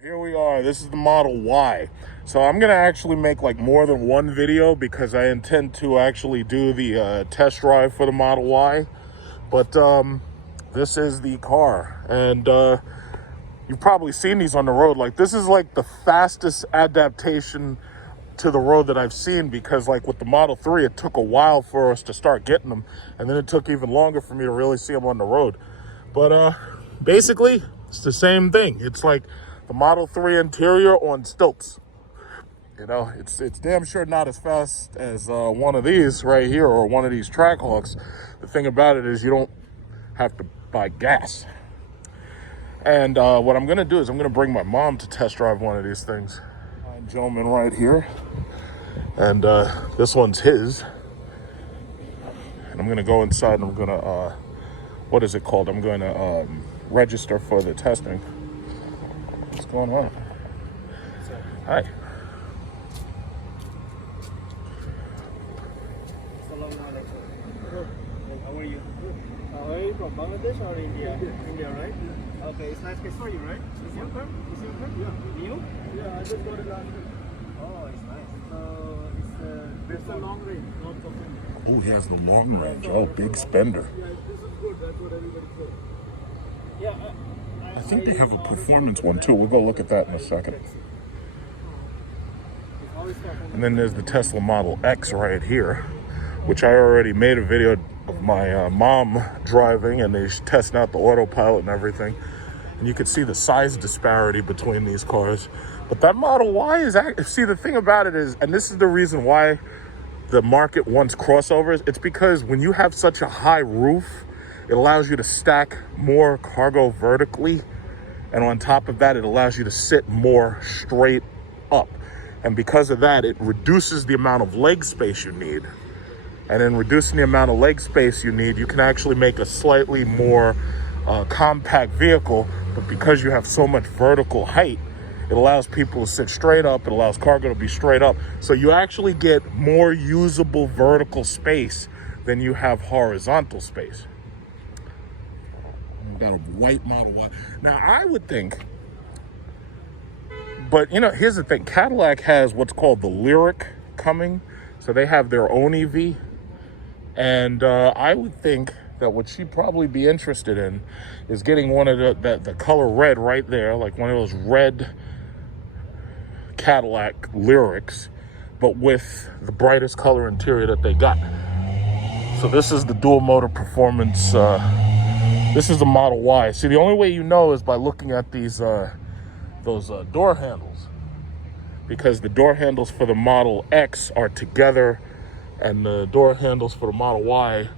Here we are. This is the Model Y. So I'm going to actually make like more than one video because I intend to actually do the test drive for the Model Y. But this is the car. And you've probably seen these on the road. Like, this is like the fastest adaptation to the road that I've seen, because like with the Model 3, it took a while for us to start getting them. And then it took even longer for me to really see them on the road. But basically, it's the same thing. It's like the Model 3 interior on stilts. You know, it's damn sure not as fast as one of these right here or one of these Trackhawks. The thing about it is you don't have to buy gas. And what I'm going to do is I'm going to bring my mom to test drive one of these things. Gentleman right here. And this one's his. And I'm going to go inside and I'm going to, what is it called? I'm going to register for the testing. What's going on? Hi. How are you? Are you from Bangladesh or India? India, right? Okay, it's nice case for you, right? Is your car? Is your car? Yeah. New? Yeah, I just got it last week. Oh, it's nice. So it's a long range, not so many. Oh, he has the long range. Oh, big spender. Yeah, this is good. That's what everybody says. Yeah. I think they have a performance one too. We'll go look at that in a second. And then there's the Tesla Model X right here, which I already made a video of my mom driving, and they're testing out the autopilot and everything. And you can see the size disparity between these cars. But that Model Y is, see, the thing about it is, and this is the reason why the market wants crossovers, it's because when you have such a high roof, it allows you to stack more cargo vertically. And on top of that, it allows you to sit more straight up. And because of that, it reduces the amount of leg space you need. And in reducing the amount of leg space you need, you can actually make a slightly more compact vehicle. But because you have so much vertical height, it allows people to sit straight up. It allows cargo to be straight up. So you actually get more usable vertical space than you have horizontal space. We've got a white Model Y. Now, I would think, but you know, here's the thing. Cadillac has what's called the Lyric coming. So they have their own EV. And I would think that what she'd probably be interested in is getting one of the color red right there, like one of those red Cadillac Lyrics, but with the brightest color interior that they got. So this is the dual motor performance. This is the Model Y. See, the only way you know is by looking at these those door handles, because the door handles for the Model X are together, and the door handles for the Model Y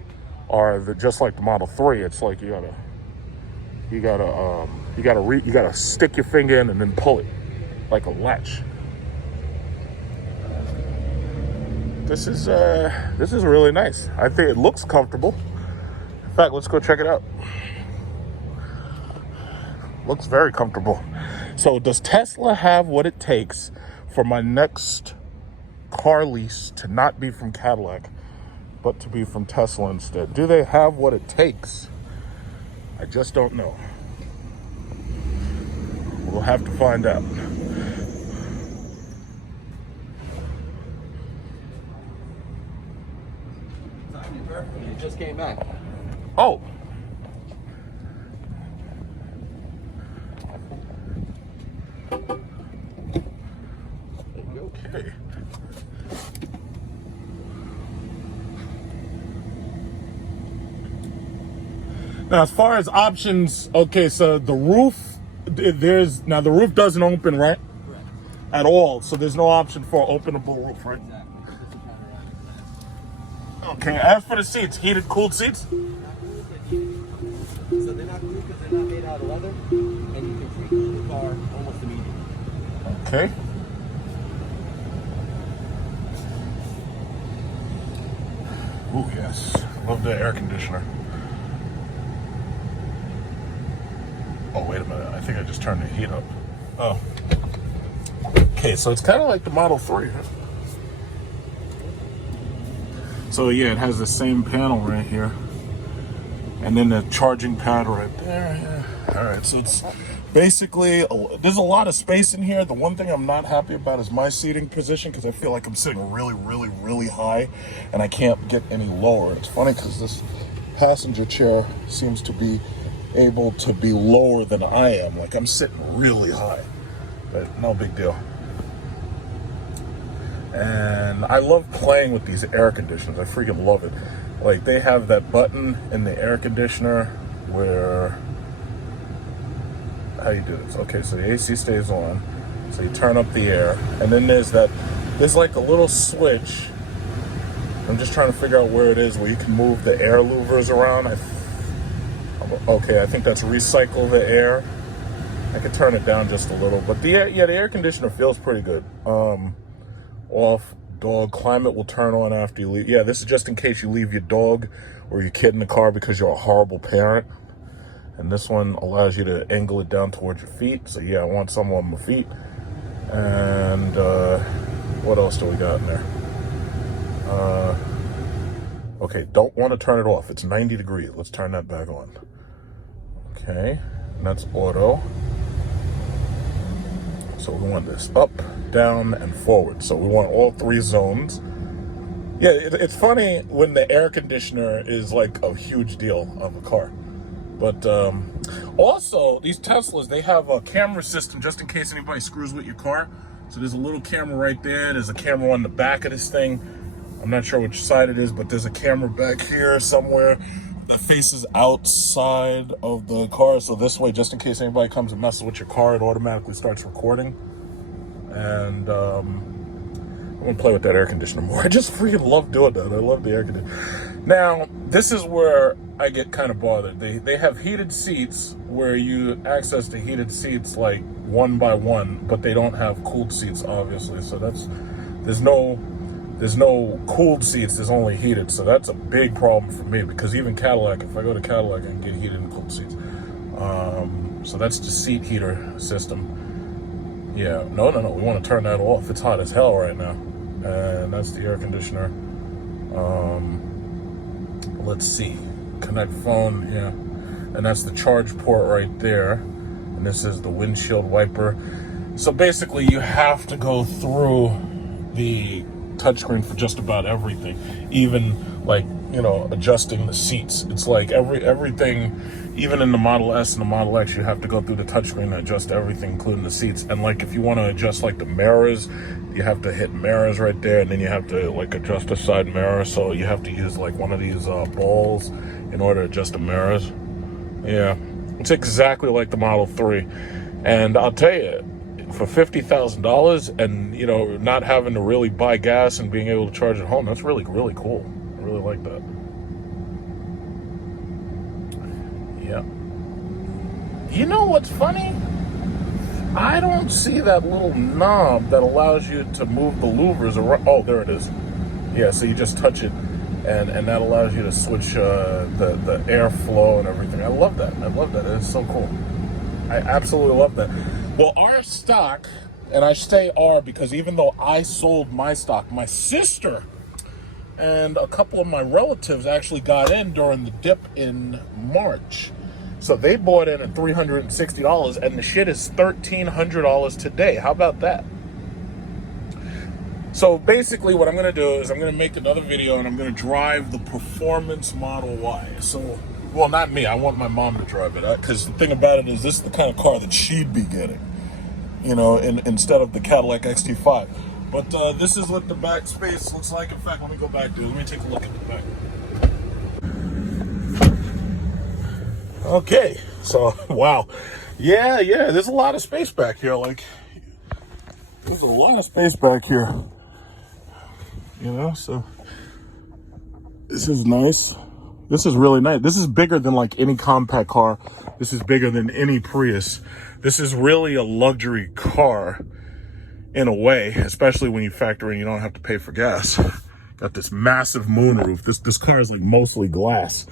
are just like the Model 3. It's like you gotta stick your finger in and then pull it like a latch. This is really nice. I think it looks comfortable. In fact, let's go check it out. Looks very comfortable. So does Tesla have what it takes for my next car lease to not be from Cadillac, but to be from Tesla instead? Do they have what it takes? I just don't know. We'll have to find out. You just came back. Oh. Okay. Now, as far as options, okay, so the roof, the roof doesn't open, right? Correct. At all, so there's no option for openable roof, right? Exactly. Okay, as for the seats, heated, cooled seats? So they're not cool because they're not made out of leather, and you can pre-cool the car almost immediately. Okay. Oh, yes. Love the air conditioner. Oh, wait a minute. I think I just turned the heat up. Oh. Okay, so it's kind of like the Model 3. Huh? So, yeah, it has the same panel right here. And then the charging pad right there. Yeah. All right, so it's Basically, there's a lot of space in here. The one thing I'm not happy about is my seating position, because I feel like I'm sitting really, really, really high and I can't get any lower. It's funny because this passenger chair seems to be able to be lower than I am. Like, I'm sitting really high, but no big deal. And I love playing with these air conditioners. I freaking love it. Like, they have that button in the air conditioner where, how you do this? Okay, so the AC stays on, so you turn up the air, and then there's like a little switch. I'm just trying to figure out where it is where you can move the air louvers around. Okay, I think that's recycle the air. I could turn it down just a little, but the air conditioner feels pretty good. Off, dog, climate will turn on after you leave. Yeah, this is just in case you leave your dog or your kid in the car because you're a horrible parent. And this one allows you to angle it down towards your feet. So yeah, I want some on my feet. And what else do we got in there? Okay, don't want to turn it off. It's 90 degrees. Let's turn that back on. Okay, and that's auto. So we want this up, down, and forward. So we want all three zones. Yeah, it's funny when the air conditioner is like a huge deal of a car. But also, these Teslas, they have a camera system just in case anybody screws with your car. So there's a little camera right there. There's a camera on the back of this thing. I'm not sure which side it is, but there's a camera back here somewhere that faces outside of the car. So this way, just in case anybody comes and messes with your car, it automatically starts recording. And I'm gonna play with that air conditioner more. I just freaking love doing that. I love the air conditioner. Now, this is where I get kind of bothered. They have heated seats where you access the heated seats like one by one, but they don't have cooled seats, obviously. So there's no cooled seats, there's only heated. So that's a big problem for me, because even Cadillac, if I go to Cadillac, I can get heated and cooled seats. So that's the seat heater system. Yeah, no, we want to turn that off. It's hot as hell right now. And that's the air conditioner. Let's see, connect phone, yeah. And that's the charge port right there. And this is the windshield wiper. So basically you have to go through the touchscreen for just about everything, even like, you know, adjusting the seats. It's like everything, even in the Model S and the Model X, you have to go through the touchscreen and adjust everything, including the seats. And like, if you want to adjust like the mirrors, you have to hit mirrors right there, and then you have to like adjust the side mirror. So you have to use like one of these balls in order to adjust the mirrors. Yeah, it's exactly like the Model 3. And I'll tell you, for $50,000 and, you know, not having to really buy gas and being able to charge at home, that's really, really cool. I really like that. Yeah. You know what's funny? I don't see that little knob that allows you to move the louvers around. Oh, there it is. Yeah, so you just touch it, and that allows you to switch the airflow and everything. I love that. I love that. It's so cool. I absolutely love that. Well, our stock, and I say our because even though I sold my stock, my sister and a couple of my relatives actually got in during the dip in March. So they bought in at $360, and the shit is $1,300 today. How about that? So basically what I'm going to do is I'm going to make another video, and I'm going to drive the Performance Model Y. So, well, not me. I want my mom to drive it, because the thing about it is this is the kind of car that she'd be getting, you know, instead of the Cadillac XT5. But this is what the back space looks like. In fact, let me go back, dude. Let me take a look at the back. Okay, so, wow. Yeah, there's a lot of space back here. Like, there's a lot of space back here. You know, so this is nice. This is really nice. This is bigger than like any compact car. This is bigger than any Prius. This is really a luxury car in a way, especially when you factor in you don't have to pay for gas. Got this massive moonroof. This car is like mostly glass.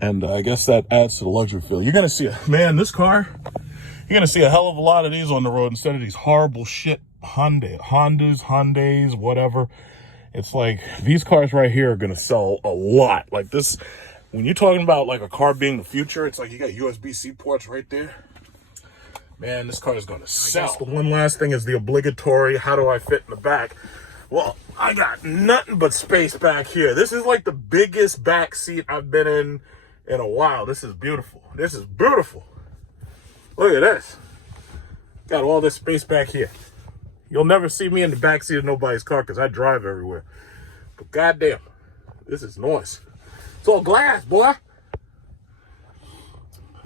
And I guess that adds to the luxury feel. You're going to see, this car, you're going to see a hell of a lot of these on the road instead of these horrible shit Hyundais, whatever. It's like, these cars right here are going to sell a lot. Like this, when you're talking about like a car being the future, it's like you got USB-C ports right there. Man, this car is gonna sell. The one last thing is the obligatory, how do I fit in the back? Well, I got nothing but space back here. This is like the biggest back seat I've been in a while. This is beautiful. This is beautiful. Look at this. Got all this space back here. You'll never see me in the back seat of nobody's car because I drive everywhere. But goddamn, this is nice. It's all glass, boy.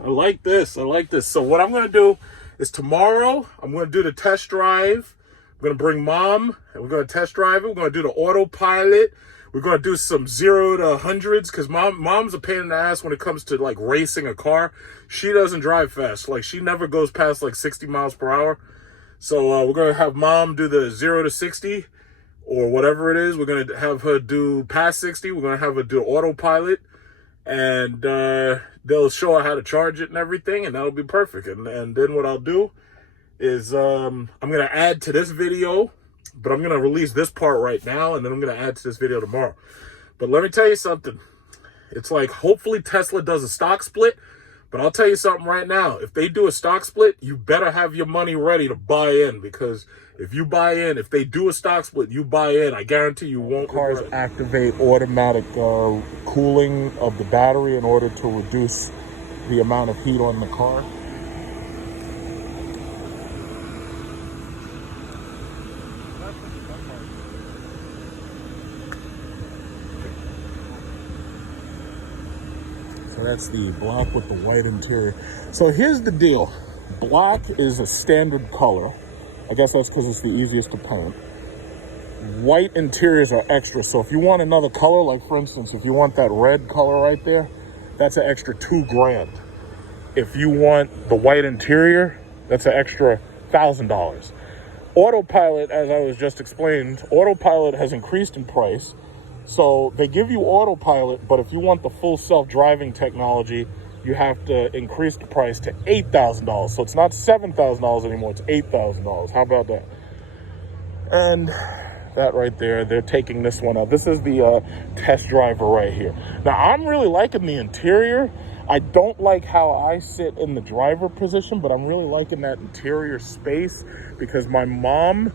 I like this. I like this. So what I'm going to do is tomorrow, I'm going to do the test drive. I'm going to bring Mom, and we're going to test drive it. We're going to do the autopilot. We're going to do some 0 to 100s because Mom's a pain in the ass when it comes to, like, racing a car. She doesn't drive fast. Like, she never goes past, like, 60 miles per hour. So we're going to have Mom do the 0 to 60 or whatever it is. We're going to have her do past 60. We're going to have her do autopilot. And they'll show her how to charge it and everything, and that'll be perfect. And then what I'll do is I'm going to add to this video, but I'm going to release this part right now, and then I'm going to add to this video tomorrow. But let me tell you something. It's like, hopefully Tesla does a stock split, but I'll tell you something right now. If they do a stock split, you better have your money ready to buy in, because if you buy in, if they do a stock split, you buy in, I guarantee you won't. Cars activate automatic cooling of the battery in order to reduce the amount of heat on the car. So that's the black with the white interior. So here's the deal. Black is a standard color. I guess that's because it's the easiest to paint. White interiors are extra. So if you want another color, like for instance, if you want that red color right there, that's an extra $2,000. If you want the white interior, that's an extra $1,000. Autopilot, as I was just explained, Autopilot has increased in price. So they give you autopilot, but if you want the full self-driving technology, you have to increase the price to $8,000. So it's not $7,000 anymore, it's $8,000. How about that? And that right there, they're taking this one out. This is the test driver right here. Now, I'm really liking the interior. I don't like how I sit in the driver position, but I'm really liking that interior space because my mom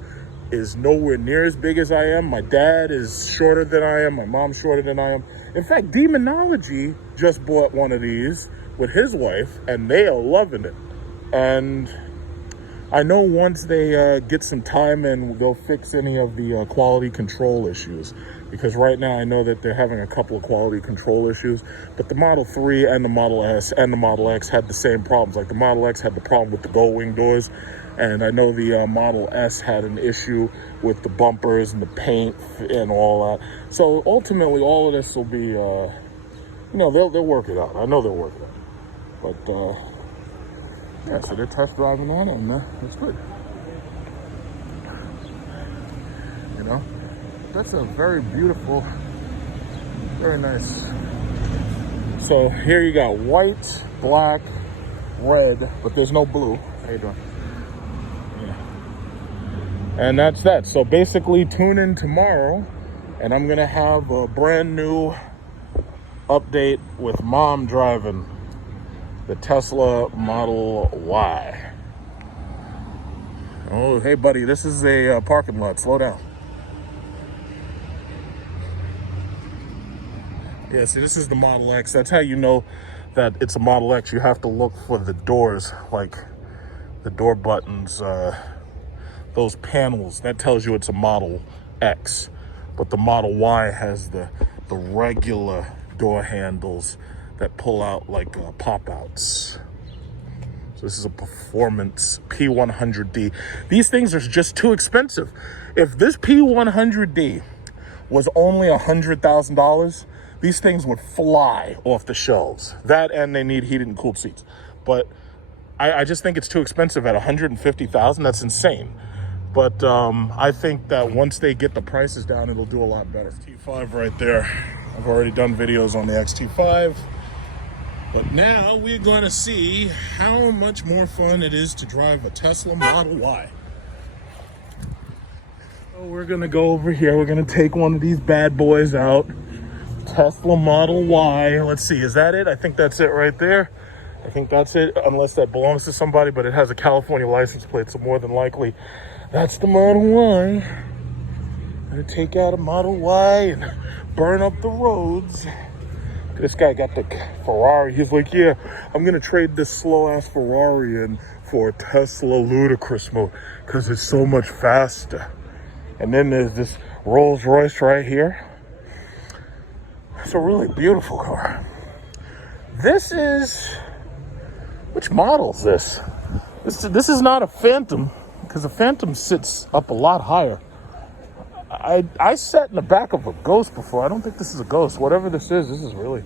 is nowhere near as big as I am. My dad is shorter than I am. My mom's shorter than I am. In fact, Demonology just bought one of these with his wife, and they are loving it. And I know once they get some time in, they'll fix any of the quality control issues. Because right now I know that they're having a couple of quality control issues. But the Model 3 and the Model S and the Model X had the same problems. Like the Model X had the problem with the gull-wing doors. And I know the Model S had an issue with the bumpers and the paint and all that. So ultimately, all of this will be, you know, they'll work it out. I know they'll work it out. But, yeah, so they're test driving on it, and it's good. You know, that's a very beautiful, very nice. So here you got white, black, red, but there's no blue. How you doing? And that's that. So basically, tune in tomorrow, and I'm gonna have a brand new update with Mom driving the Tesla Model Y. Oh, hey buddy, this is a parking lot. Slow down. Yeah, see, this is the Model X. That's how you know that it's a Model X. You have to look for the doors, like the door buttons, those panels. That tells you it's a Model X. But the Model Y has the regular door handles that pull out like pop-outs. So this is a performance P100D. These things are just too expensive. If this P100D was only $100,000, these things would fly off the shelves. That, and they need heated and cooled seats. But I just think it's too expensive at $150,000. That's insane. But I think that once they get the prices down, it'll do a lot better. XT5 right there. I've already done videos on the XT5. But now we're going to see how much more fun it is to drive a Tesla Model Y. So we're going to go over here. We're going to take one of these bad boys out. Tesla Model Y. Let's see, is that it? I think that's it right there. I think that's it, unless that belongs to somebody, but it has a California license plate, so more than likely that's the Model Y. Gonna take out a Model Y and burn up the roads. This guy got the Ferrari. He's like, yeah, I'm gonna trade this slow-ass Ferrari in for a Tesla ludicrous mode because it's so much faster. And then there's this Rolls Royce right here. It's a really beautiful car. This is, which model is this? This is not a Phantom, because the Phantom sits up a lot higher. I sat in the back of a Ghost before. I don't think this is a Ghost. Whatever this is really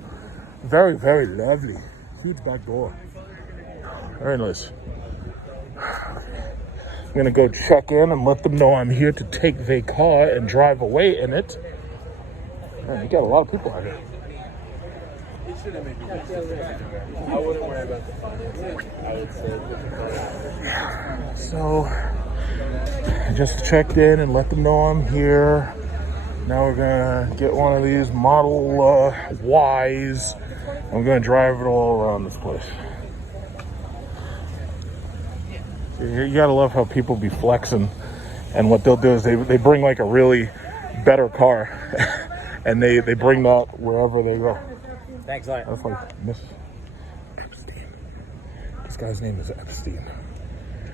very, very lovely. Huge back door. Very nice. I'm gonna go check in and let them know I'm here to take their car and drive away in it. Man, you got a lot of people out here. I wouldn't worry about the financing. I would say So, I just checked in and let them know I'm here. Now we're gonna get one of these Model Ys. I'm gonna drive it all around this place. You gotta love how people be flexing, and what they'll do is they bring like a really better car, and they bring that wherever they go. thanks, Lion. That's like Miss Epstein. This guy's name is Epstein.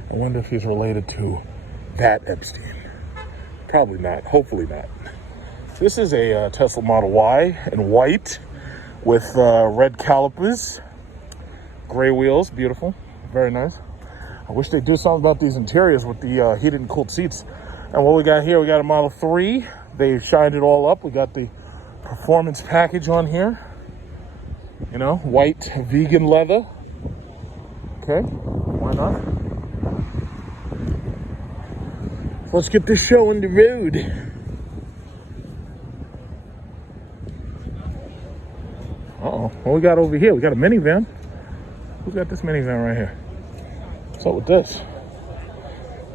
I wonder if he's related to that Epstein. Probably not. Hopefully not. This is a Tesla Model Y in white with red calipers, gray wheels. Beautiful. Very nice. I wish they'd do something about these interiors with the heated and cooled seats. And what we got here, we got a Model 3. They shined it all up. We got the performance package on here. You know, white vegan leather. Okay, why not? So let's get this show on the road. Uh-oh, what we got over here? We got a minivan. Who's got this minivan right here? What's up with this?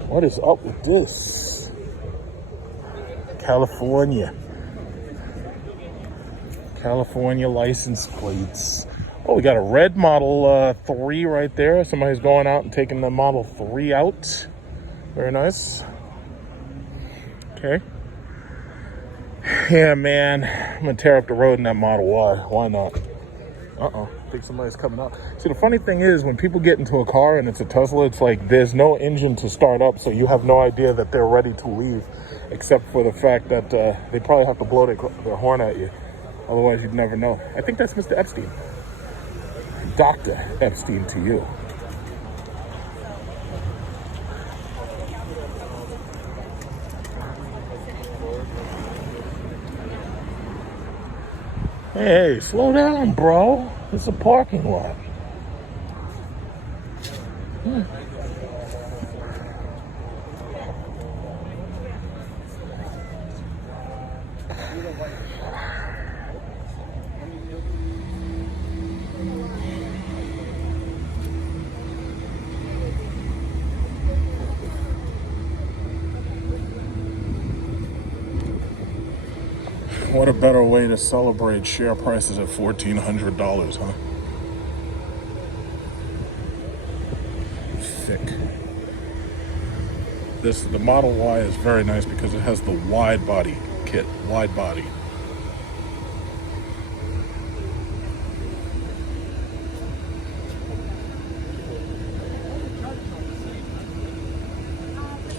What is up with this? California license plates. Oh, we got a red Model 3 right there. Somebody's going out and taking the Model 3 out. Very nice. Okay. Yeah, man. I'm gonna tear up the road in that Model Y. Why not? Uh-oh. I think somebody's coming out. See, the funny thing is, when people get into a car and it's a Tesla, it's like there's no engine to start up, so you have no idea that they're ready to leave, except for the fact that they probably have to blow their horn at you. Otherwise, you'd never know. I think that's Mr. Epstein. Dr. Epstein to you. Hey, slow down, bro. It's a parking lot. What a better way to celebrate share prices at $1,400, huh? Sick. The Model Y is very nice because it has the wide body kit, wide body.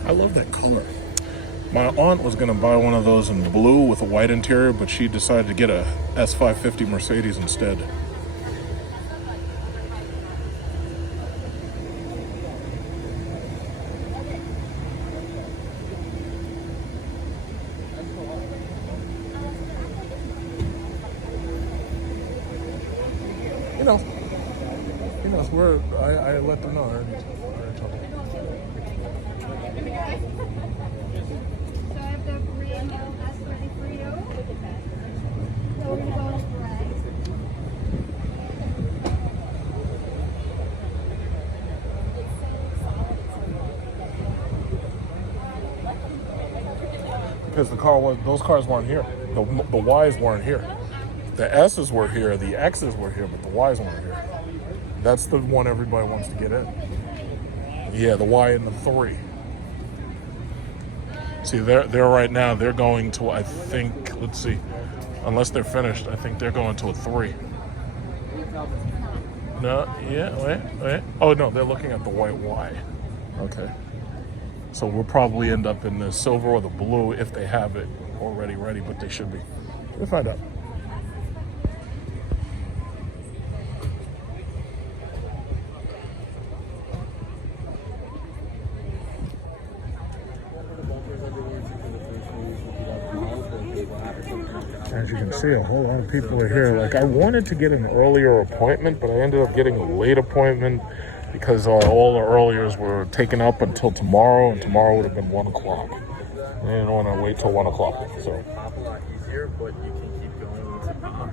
I love that color. My aunt was going to buy one of those in blue with a white interior, but she decided to get a S550 Mercedes instead. You know, I let them know. I already told them. So I have the green LS ready for you. So we go right. Because those cars weren't here. The Ys weren't here. The S's were here, the X's were here, but the Ys weren't here. that's the one everybody wants to get in. Yeah, the Y and the 3. See, they're right now, they're going to, I think, let's see, unless they're finished, I think they're going to a 3. No, yeah, wait. Oh, no, they're looking at the white Y. Okay. So we'll probably end up in the silver or the blue if they have it already ready, but they should be. We'll find out. As you can see, a whole lot of people are here. Like, I wanted to get an earlier appointment, but I ended up getting a late appointment because all the earliers were taken up until tomorrow, and tomorrow would have been 1 o'clock. I didn't want to wait till 1 o'clock. So. A lot easier, but you can keep going with the top.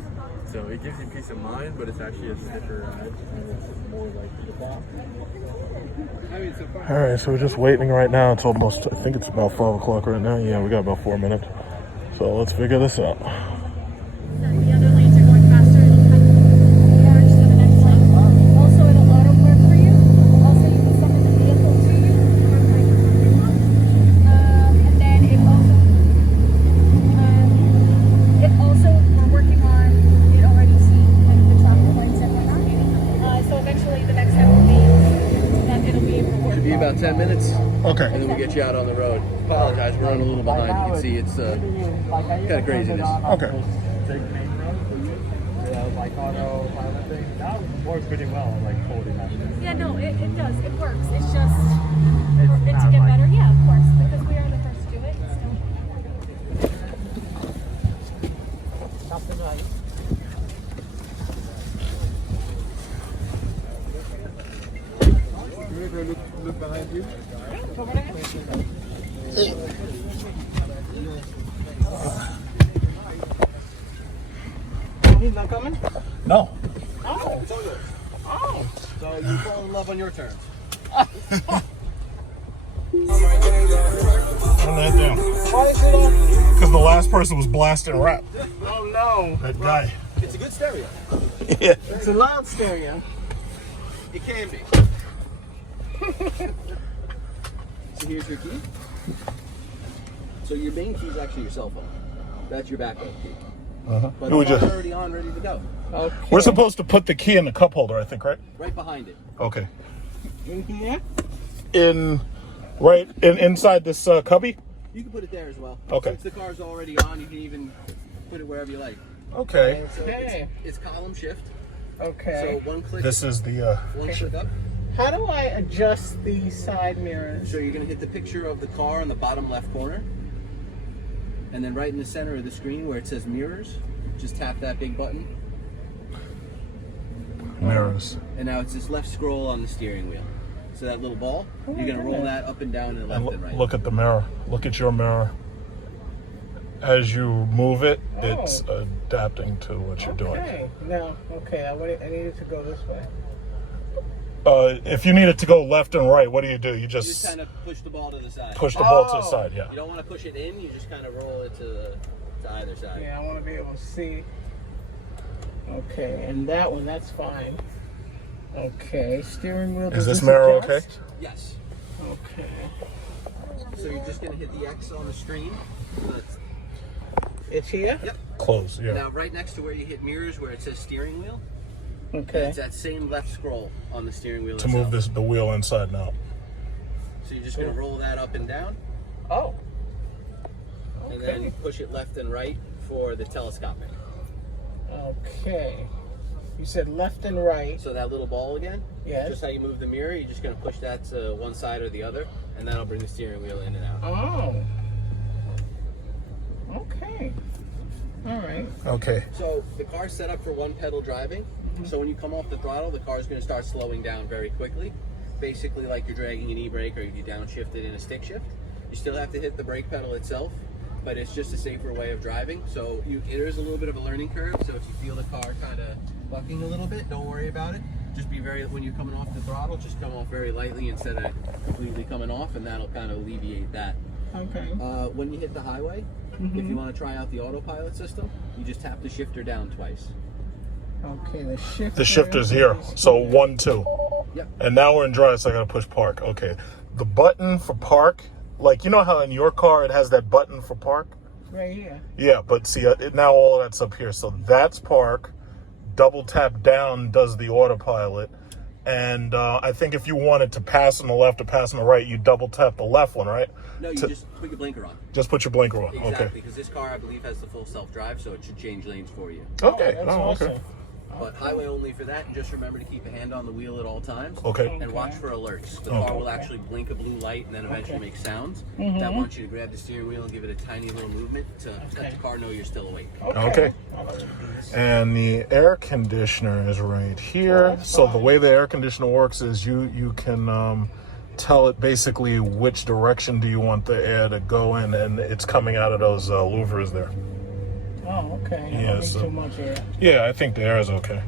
So it gives you peace of mind, but it's actually a stiffer ride, and it's more like the top. All right, so we're just waiting right now. It's almost, I think it's about 5 o'clock right now. Yeah, we got about 4 minutes. So let's figure this out. The other lanes are going faster. It'll cut orange to the next lane. Also, it'll auto park for you. Also, you can summon the vehicle to you. And then it also, we're working on it already seeing like the traffic lights and whatnot. So eventually, the next step will be that it'll be able to work. Be about 10 minutes, Okay. and then we'll get you out on the road. Apologize, we're running a little behind. You can see it's kind of craziness. Okay. Like autopilot thing, that works pretty well, like holding that. Yeah, no, it does. It works. It's just it to get better. Yeah, of course, because we are the first to do it. Something like. Look behind you. He's not coming? No. Oh, it's all yours. Oh. So you fall in love on your terms. Turn that down. Why is it on? Because the last person was blasting rap. Oh no. That guy. It's a good stereo. Yeah. It's a loud stereo. It can be. So here's your key. So your main key is actually your cell phone. That's your backup key. But Who the just- car's already on, ready to go. Okay. We're supposed to put the key in the cup holder, I think, right? Right behind it. Okay. In here? Inside this cubby? You can put it there as well. Okay. Since the car's already on, you can even put it wherever you like. Okay. So Okay. it's column shift. Okay. So one click, This is the, one click up. How do I adjust the side mirrors? So you're going to hit the picture of the car in the bottom left corner. And then right in the center of the screen where it says mirrors, just tap that big button. mirrors. And now it's this left scroll on the steering wheel. So that little ball, you're going to roll that up and down and left and right. Look at the mirror. Look at your mirror. As you move it, it's adapting to what you're doing. Okay. No. Okay. I needed to go this way. If you need it to go left and right, what do? You You just just kind of push the ball to the side. push the ball to the side, yeah. You don't want to push it in, you just kind of roll it to either side. Yeah, I want to be able to see. Okay, and that one, that's fine. Okay, steering wheel. Is this mirror okay? adjust? Yes. Okay. So you're just going to hit the X on the screen. It's here? Yep. Close, yeah. Now right next to where you hit mirrors where it says steering wheel, Okay. it's that same left scroll on the steering wheel To move itself. the wheel inside and out. So you're just going to roll that up and down, Oh. and then push it left and right for the telescopic. Okay. You said left and right. So that little ball again, Yes. just how you move the mirror, you're just going to push that to one side or the other, and that'll bring the steering wheel in and out. Oh. Okay. All right. Okay. So the car's set up for one pedal driving. So when you come off the throttle, the car's going to start slowing down very quickly. Basically like you're dragging an e-brake or you downshift it in a stick shift. You still have to hit the brake pedal itself, but it's just a safer way of driving. So there is a little bit of a learning curve. So if you feel the car kind of bucking a little bit, don't worry about it. Just be when you're coming off the throttle, just come off very lightly instead of completely coming off, and that'll kind of alleviate that. Okay. When you hit the highway, if you want to try out the autopilot system, you just tap the shifter down twice. Okay, the shifter. The shifter's here. So 1, 2. Yep. And now we're in drive, so I gotta push park. Okay. The button for park, like, you know how in your car it has that button for park? Right here. Yeah, but see, now all that's up here. So that's park. Double tap down does the autopilot. And I think if you wanted to pass on the left or pass on the right, you double tap the left one, right? No, you just put your blinker on. Just put your blinker on. Exactly, Okay. because this car, I believe, has the full self-drive, so it should change lanes for you. Okay. That's Oh, okay. awesome. But highway only for that, and just remember to keep a hand on the wheel at all times. Okay. And watch for alerts. The Okay. car will actually blink a blue light and then eventually make sounds. That wants you to grab the steering wheel and give it a tiny little movement to let the car know you're still awake. Okay. And the air conditioner is right here. So the way the air conditioner works is you can tell it basically which direction do you want the air to go in, and it's coming out of those louvers there. Oh, okay. Yeah, Don't need so- too much air. Yeah, I think the air is okay.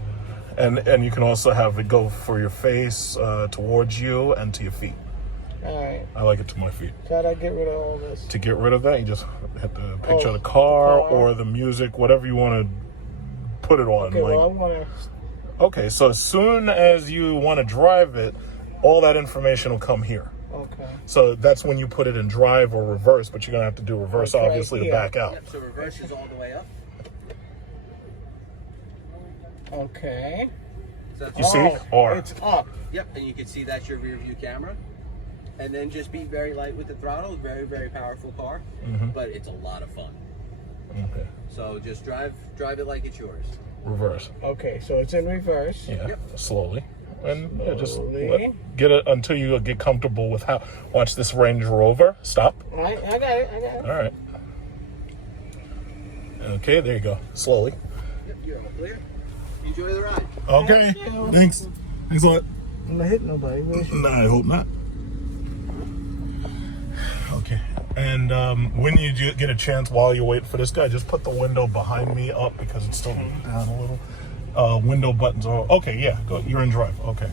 And you can also have it go for your face, towards you, and to your feet. All right. I like it to my feet. How do I get rid of all this? To get rid of that, you just hit the picture of the the car car. or the music, whatever you want to put it on. Okay, like, well, I want to. okay, so as soon as you want to drive it, all that information will come here. Okay. So that's when you put it in drive or reverse, but you're going to have to do reverse, Like right obviously, to here. back out. Yep, so reverse is all the way up. Okay. So that's You see? R. It's up. Yep, and you can see that's your rear view camera. And then just be very light with the throttle. Very, very powerful car, but it's a lot of fun. Okay. So just drive it like it's yours. Reverse. Okay, so it's in reverse. Yeah, Yep. slowly. And yeah, just Slowly. get it until you get comfortable with how. Watch this Range Rover. Stop. All right, I got it. I got it. All right. Okay, there you go. Slowly. Yep, you're all clear. Enjoy the ride. Okay. Thanks. Thanks a lot. I'm not hitting nobody. Where's No, I hope not. Okay. And when you get a chance while you wait for this guy, just put the window behind me up because it's still down a little. Window buttons are okay. Yeah, go. You're in drive. Okay.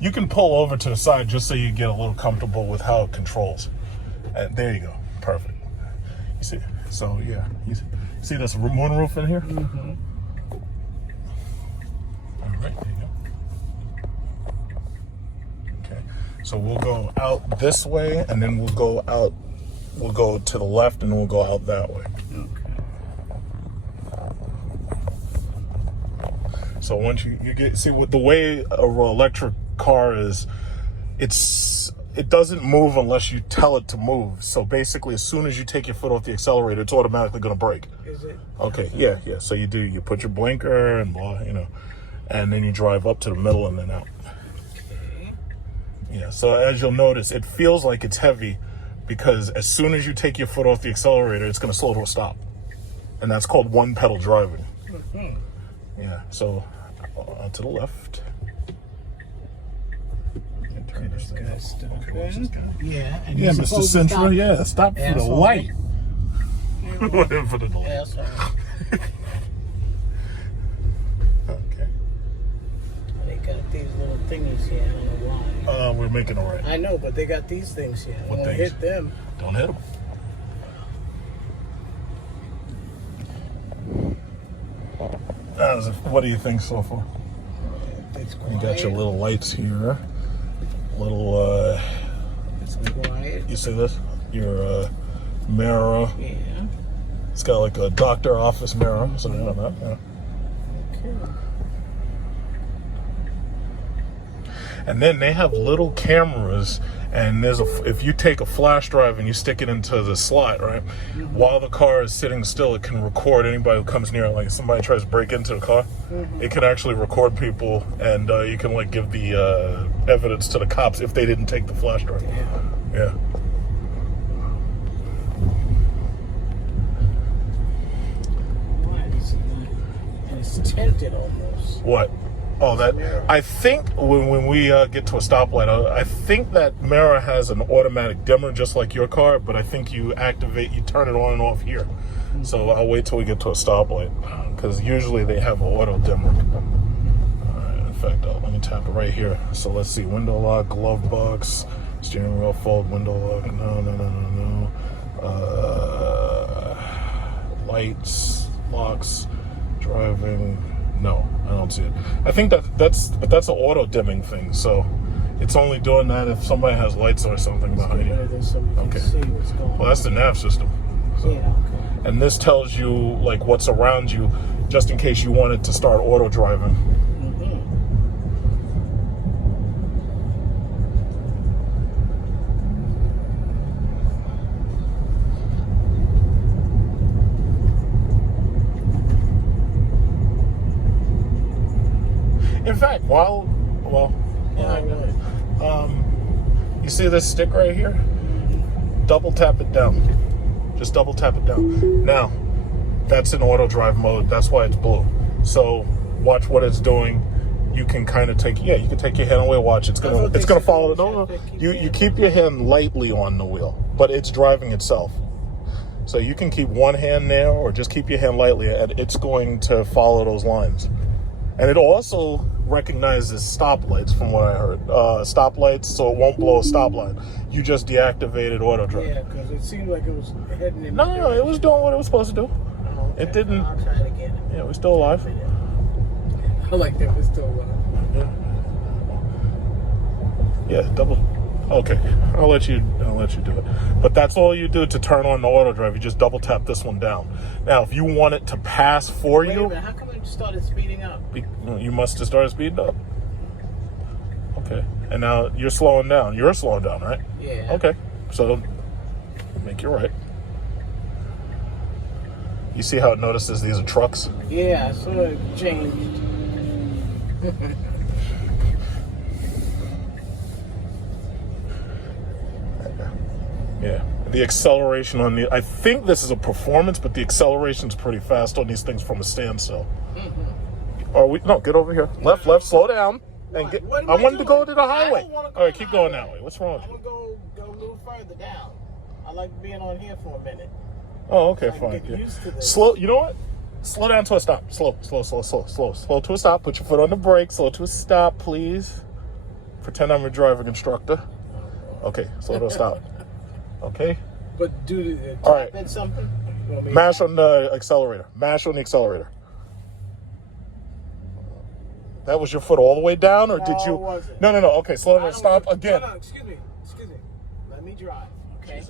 You can pull over to the side just so you get a little comfortable with how it controls. And there you go. Perfect. You see? So yeah, you see this moonroof in here? All right. There you go. Okay. So we'll go out this way, and then we'll go out. We'll go to the left, and then we'll go out that way. So once you get, see what the way a electric car is, it doesn't move unless you tell it to move. So basically, as soon as you take your foot off the accelerator, it's automatically going to brake. Is it? Okay, yeah. So you put your blinker and blah, and then you drive up to the middle and then out. Yeah. So as you'll notice, it feels like it's heavy because as soon as you take your foot off the accelerator, it's going to slow to a stop, and that's called one pedal driving. Yeah, so to the left. Turn this thing up. Okay, watch this guy. Yeah. And Yeah, you're Mr. supposed to Centra, stop. yeah, stop for the Asshole. light. Whatever for the light. Asshole. Okay. They got these little thingies here. I don't know why. We're making a right. I know, but they got these things here. I What want to things? hit them. Don't hit him. What do you think so far? It's You quiet. got your little lights here. Little, It's quiet. you see this? Your mirror. Yeah. It's got like a doctor office mirror, so you know that. Yeah. Okay. And then they have little cameras, and if you take a flash drive and you stick it into the slot, right, while the car is sitting still, it can record anybody who comes near. Like if somebody tries to break into the car, it can actually record people, and you can like give the evidence to the cops if they didn't take the flash drive. Yeah. Why is it not? And it's tinted almost. What? Oh, that I think when we get to a stoplight, I think that mirror has an automatic dimmer just like your car, but I think you turn it on and off here. So I'll wait till we get to a stoplight because usually they have an auto dimmer. All right, in fact, let me tap it right here. So let's see: window lock, glove box, steering wheel fold, window lock. No. Lights, locks, driving. No, I don't don't see it. I think that's an auto dimming thing, so it's only doing that if somebody has lights or something behind you. Okay. Well, that's the nav system. So. Yeah. Okay. And this tells you like what's around you, just in case you wanted to start auto driving. In fact, you see this stick right here? Double tap it down. Just double tap it down. Now, that's in auto drive mode. That's why it's blue. So watch what it's doing. You can kind of you can take your hand away. Watch, it's gonna follow. No, you keep your hand lightly on the wheel, but it's driving itself. So you can keep one hand there, or just keep your hand lightly, and it's going to follow those lines. And it also recognizes stoplights, from what I heard. Stoplights, so it won't blow a stoplight. You just deactivated auto drive. Yeah, because it seemed like it was heading in. No, it was doing what it was supposed to do. Oh, okay. It didn't. I'll try it again. Yeah, we're still alive. I like that we're still alive. Yeah, double. Okay, I'll let you do it. But that's all you do to turn on the auto drive. You just double tap this one down. Now, if you want it to pass for Wait you, a minute, how come it started speeding up? you must have started speeding up. Okay, and now you're slowing down. You're slowing down, right? Yeah. Okay, so make your right. You see how it notices these are trucks? Yeah, I saw it changed. Yeah. The acceleration on I think this is a performance, but the acceleration's pretty fast on these things from a standstill. No, get over here. Left, slow down. And get, I wanted to go to the highway. All right, keep going that way. What's wrong with I'm you? going to go a little further down. I like being on here for a minute. Oh, okay, I fine. get Yeah. used to this. Slow, you know what? Slow down to a stop. Slow to a stop. Put your foot on the brake. Slow to a stop, please. Pretend I'm your driving instructor. Okay, slow to a stop. Okay. But do all right. That's something. Mash on the accelerator. Mash on the accelerator. That was your foot all the way down, or did you? It wasn't. No. Okay, slow down. Stop again. No, excuse me. Let me drive. Okay.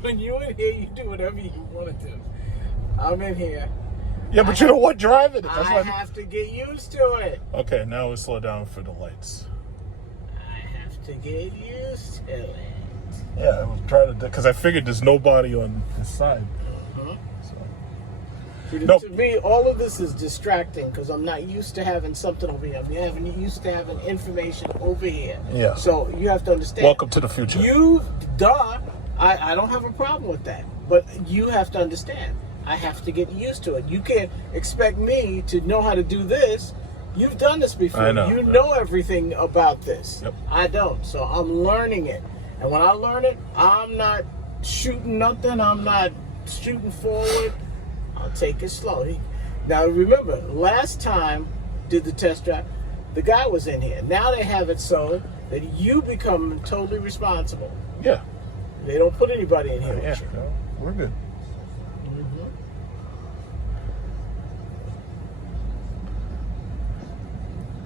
When you're in here, you do whatever you want to do. I'm in here. Yeah, but you don't want driving it. I have to get used to it. Okay, now we slow down for the lights. I have to get used to it. Yeah, I was trying to, because I figured there's nobody on this side. So. To me, all of this is distracting because I'm not used to having something over here. I'm used to having information over here. Yeah. So you have to understand. Welcome to the future. I don't have a problem with that. But you have to understand. I have to get used to it. You can't expect me to know how to do this. You've done this before. I know. You know everything about this. Yep. I don't. So I'm learning it. And when I learn it, I'm not shooting nothing. I'm not shooting forward. I'll take it slowly. Now remember, last time did the test drive, the guy was in here. Now they have it so that you become totally responsible. Yeah. They don't put anybody in here. Yeah. No, we're good.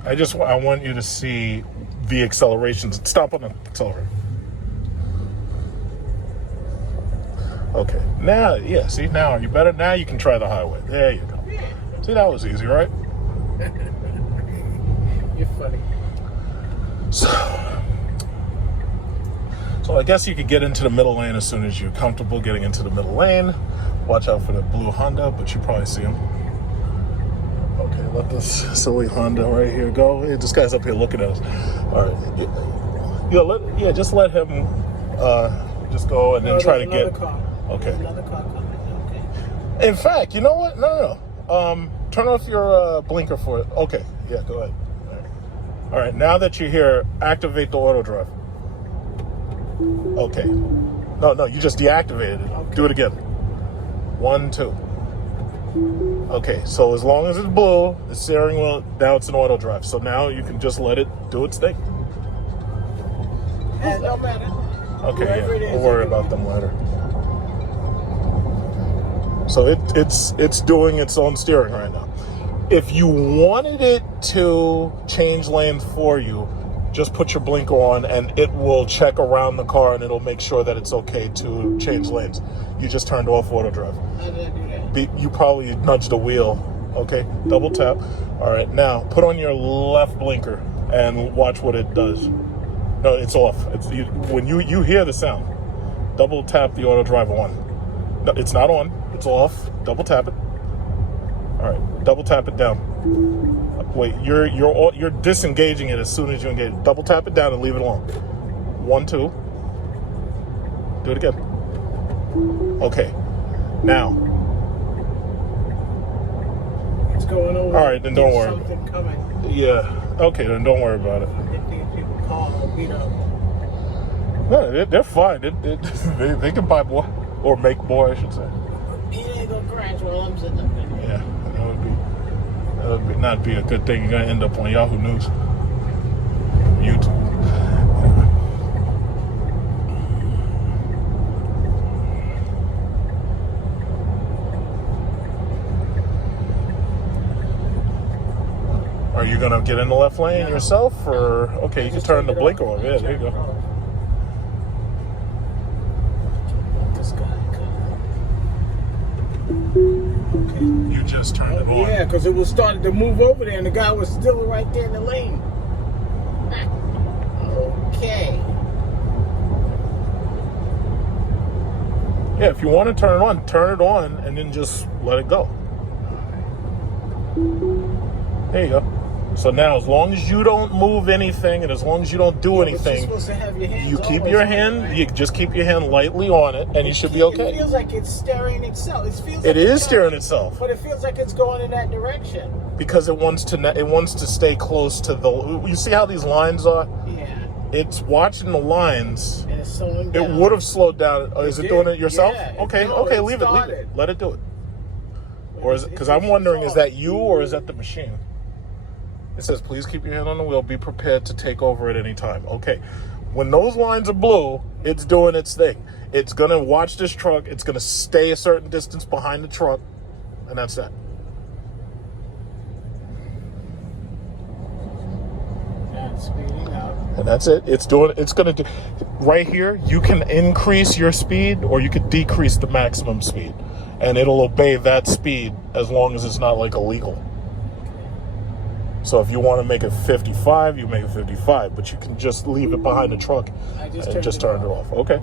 I want you to see the accelerations. Stop on the accelerator. Okay. Now, yeah, see, now are you better? Now you can try the highway. There you go. See, that was easy, right? You're funny. So I guess you could get into the middle lane as soon as you're comfortable getting into the middle lane. Watch out for the blue Honda, but you probably see him. Okay, let this silly Honda right here go. Hey, this guy's up here looking at us. All right. Just let him just go and then try to get. Car. Okay. Another car coming. Okay. In fact, you know what? No. Turn off your blinker for it. Okay. Yeah, go ahead. All right. Now that you're here, activate the auto drive. Okay. No. You just deactivated it. Okay. Do it again. 1, 2. Okay. So as long as it's blue, the steering wheel, now it's an auto drive. So now you can just let it do its thing. It don't matter. Okay. Yeah. We'll worry about them later. So it's doing its own steering right now. If you wanted it to change lanes for you, just put your blinker on and it will check around the car and it'll make sure that it's okay to change lanes. You just turned off auto drive. How did I do that? You probably nudged the wheel. Okay, double tap. All right, now put on your left blinker and watch what it does. No, it's off. When you hear the sound, double tap the auto drive on. No, it's not on. It's off. Double tap it. All right, double tap it down. Wait, you're disengaging it as soon as you engage it. Double tap it down and leave it alone. 1, 2. Do it again. Okay, now. It's going over. All right, then don't worry. Something coming. Yeah. Okay, then don't worry about it. People call or beat up. No, they're fine. They can buy more or make more, I should say. He ain't gonna crash while I'm sitting up there. Yeah, that would not be a good thing. You're gonna end up on Yahoo News, YouTube. Are you gonna get in the left lane yourself, or okay? You can turn the blinker on. Yeah, there you go. This guy. You just turned it on. Yeah, because it was starting to move over there, and the guy was still right there in the lane. Okay. Yeah, if you want to turn it on, and then just let it go. There you go. So now, as long as you don't move anything, and as long as you don't do anything, supposed to have your hands you keep your hand. right? You just keep your hand lightly on it, and you should be okay. It feels like it's steering itself. It is steering itself, but it feels like it's going in that direction. because it wants to stay close to the. You see how these lines are? Yeah. It's watching the lines. And it's slowing down. It would have slowed down. Oh, is it doing it yourself? Yeah, Okay, it leave it. Let it do it. Or is it? Because It I'm wondering, is that started. you or is that the machine? It says, please keep your hand on the wheel. Be prepared to take over at any time. Okay. When those lines are blue, it's doing its thing. It's going to watch this truck. It's going to stay a certain distance behind the truck. And that's that. Yeah, speeding up. And that's it. It's going to do. Right here, you can increase your speed or you could decrease the maximum speed. And it'll obey that speed as long as it's not like illegal. So if you want to make it 55, you make it 55, but you can just leave it behind the truck and just turn it off. Okay.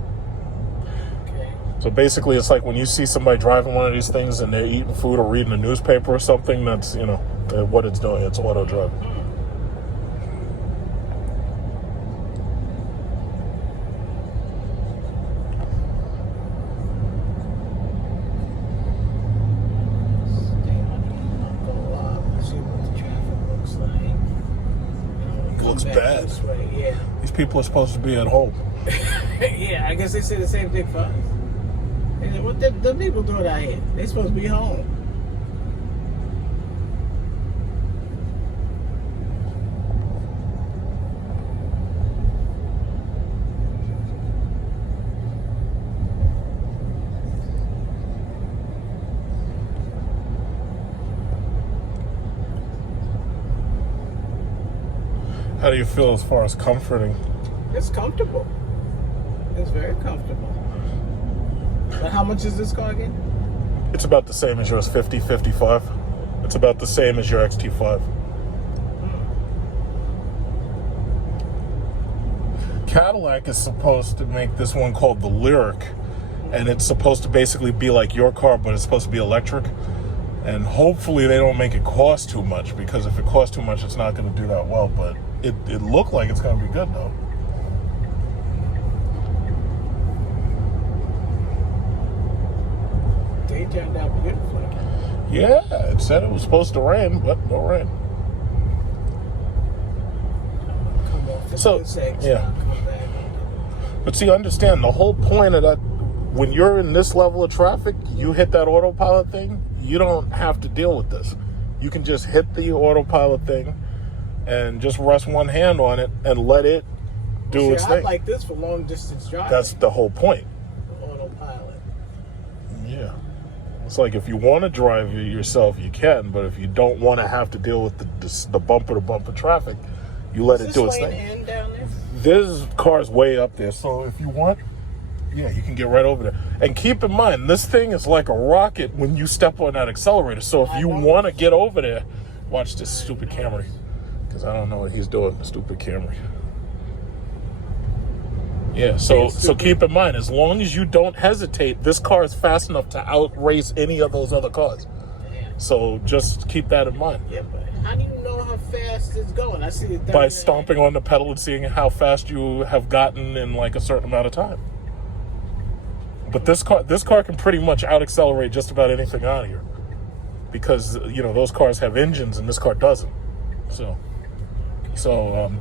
So basically, it's like when you see somebody driving one of these things and they're eating food or reading a newspaper or something, that's, what it's doing. It's auto driving. Looks bad. Yeah. These people are supposed to be at home. Yeah, I guess they say the same thing for us. They say, what the people doing out here? They supposed to be home. How do you feel as far as comforting? It's comfortable. It's very comfortable. But how much is this car again? It's about the same as yours, 50, 55. It's about the same as your XT5. Cadillac is supposed to make this one called the Lyric, and it's supposed to basically be like your car, but it's supposed to be electric. And hopefully they don't make it cost too much, because if it costs too much, it's not going to do that well. But it looked like it's going to be good, though. They turned out beautifully. Yeah, it said it was supposed to rain, but no rain. Come off. So, yeah. But see, understand, the whole point of that, when you're in this level of traffic, you hit that autopilot thing, you don't have to deal with this. You can just hit the autopilot thing and just rest one hand on it and let it do its thing. I like this for long distance driving. That's the whole point. Autopilot. Yeah. It's like if you want to drive it yourself, you can, but if you don't want to have to deal with the bumper-to-bumper traffic, you let it do its thing. End down there? There's cars way up there, so if you want, yeah, you can get right over there. And keep in mind, this thing is like a rocket when you step on that accelerator. So if you want to get over there, watch this stupid Camry, because I don't know what he's doing, the stupid Camry. Yeah, so keep in mind, as long as you don't hesitate, this car is fast enough to outrace any of those other cars. So just keep that in mind. Yeah, but how do you know how fast it's going? I see it by stomping on the pedal and seeing how fast you have gotten in like a certain amount of time. But this car can pretty much out accelerate just about anything out here, because you know those cars have engines and this car doesn't. So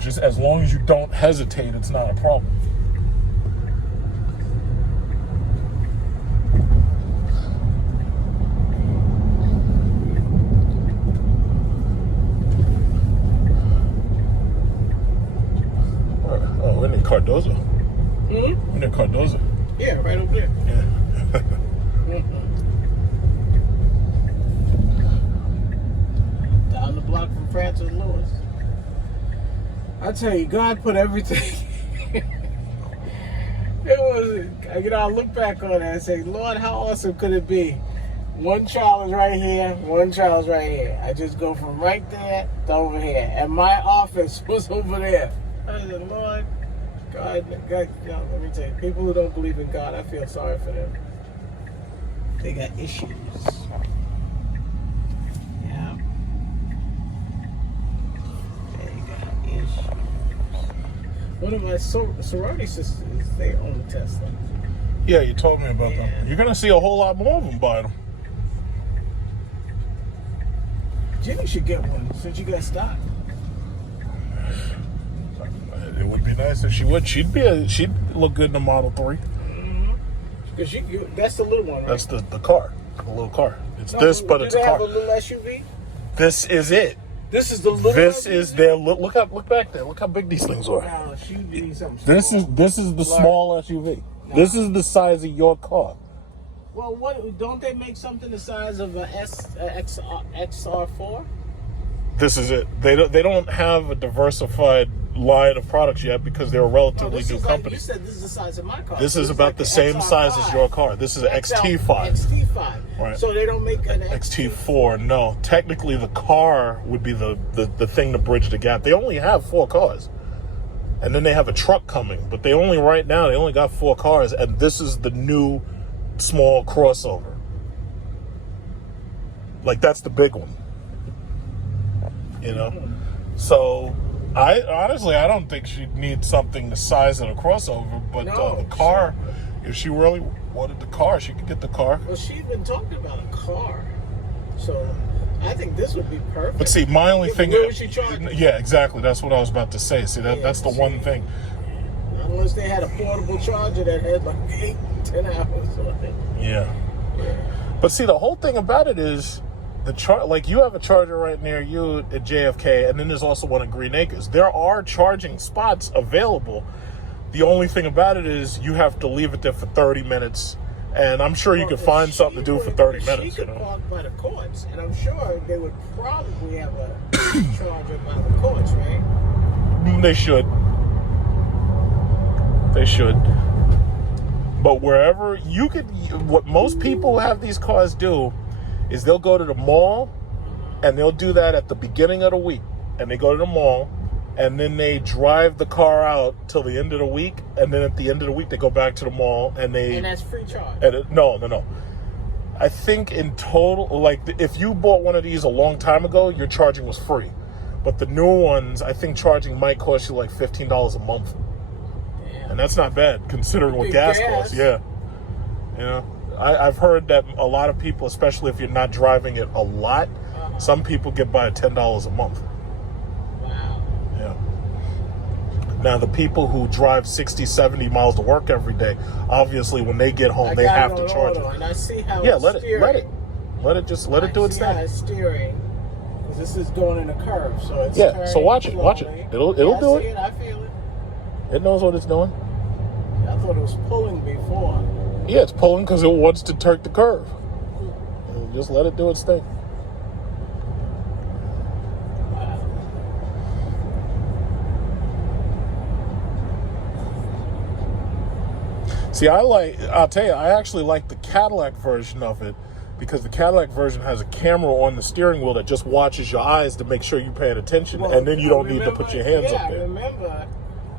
just as long as you don't hesitate, it's not a problem. Oh, we're in Cardozo. Hmm? We're in Cardozo. Yeah, right over there. Yeah. Down the block from Francis Lewis. I tell you, God put everything. It was, you know, I look back on it and say, Lord, how awesome could it be? One child is right here, one child is right here. I just go from right there to over here. And my office was over there. I said, Lord, God, you know, let me tell you, people who don't believe in God, I feel sorry for them. They got issues. Yeah. They got issues. One of my sorority sisters, they own a Tesla. Yeah, you told me about them. You're going to see a whole lot more of them buying them. Jenny should get one since you got stock. It would be nice if she would. She'd look good in a Model 3. Because that's the little one, right? That's the car, the little car. It's No, this, but it's a car. Do they have a little SUV? This is it. This is the little This SUV? is their look back there. Look how big these things are. No, she needs something This small. is the small SUV. No. This is the size of your car. Well, what don't they make something the size of a XR4? This is it. They don't have a diversified line of products yet because they're a relatively new company. You said this is the size of my car. This So is it's about like the an same XR5. size as your car. This is an XT5. XT5. Right. So they don't make an XT4. No, technically the car would be the thing to bridge the gap. They only have 4 cars. And then they have a truck coming, but they only got 4 cars, and this is the new small crossover. Like, that's the big one. You know? So I don't think she'd need something the size of a crossover, but No, the car, if she really wanted the car, she could get the car. Well, she's been talking about a car, so I think this would be perfect. But see, my only thing, where would she charge it? yeah, exactly. That's what I was about to say. See, that's the one thing. Unless they had a portable charger that had like 8-10 hours on it. Yeah. But see, the whole thing about it is like you have a charger right near you at JFK, and then there's also one at Green Acres. There are charging spots available. The only thing about it is you have to leave it there for 30 minutes, and I'm sure you could find something to do for 30 minutes. She could park by the courts, and I'm sure they would probably have a charger by the courts, right? They should. But wherever you could, what most people who have these cars do is they'll go to the mall, and they'll do that at the beginning of the week, and they go to the mall, and then they drive the car out till the end of the week, and then at the end of the week they go back to the mall, and that's free charge. No. I think in total, like if you bought one of these a long time ago, your charging was free, but the new ones, I think charging might cost you like $15 a month. Damn. And that's not bad considering what gas costs. Yeah, you know. I've heard that a lot of people, especially if you're not driving it a lot, some people get by at $10 a month. Wow. Yeah. Now, the people who drive 60, 70 miles to work every day, obviously, when they get home, they have to charge it. And I see how Yeah, it's let it steering. let it do its I see how thing. it's steering. Because this is going in a curve, so it's Yeah, turning so watch it. slowly. It'll Yeah, do I see it. I feel it. It knows what it's doing. I thought it was pulling before. Yeah, it's pulling because it wants to turn the curve. Just let it do its thing. See, I'll tell you, I actually like the Cadillac version of it because the Cadillac version has a camera on the steering wheel that just watches your eyes to make sure you're paying attention, and then you don't need to put your hands up there. I remember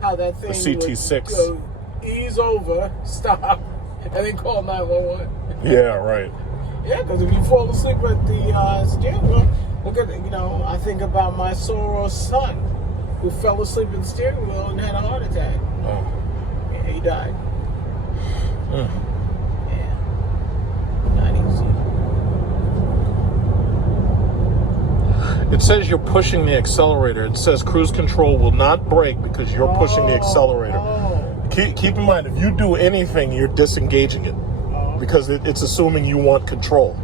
how that thing The CT6. would go, ease over, stop, and then call 911. Yeah, right. Yeah, because if you fall asleep at the steering wheel, look at, I think about my soror son who fell asleep at the steering wheel and had a heart attack. Oh. Yeah, he died. Mm. Yeah. Not easy. It says you're pushing the accelerator. It says cruise control will not brake because you're pushing the accelerator. Oh. Keep in mind, if you do anything, you're disengaging it because it's assuming you want control.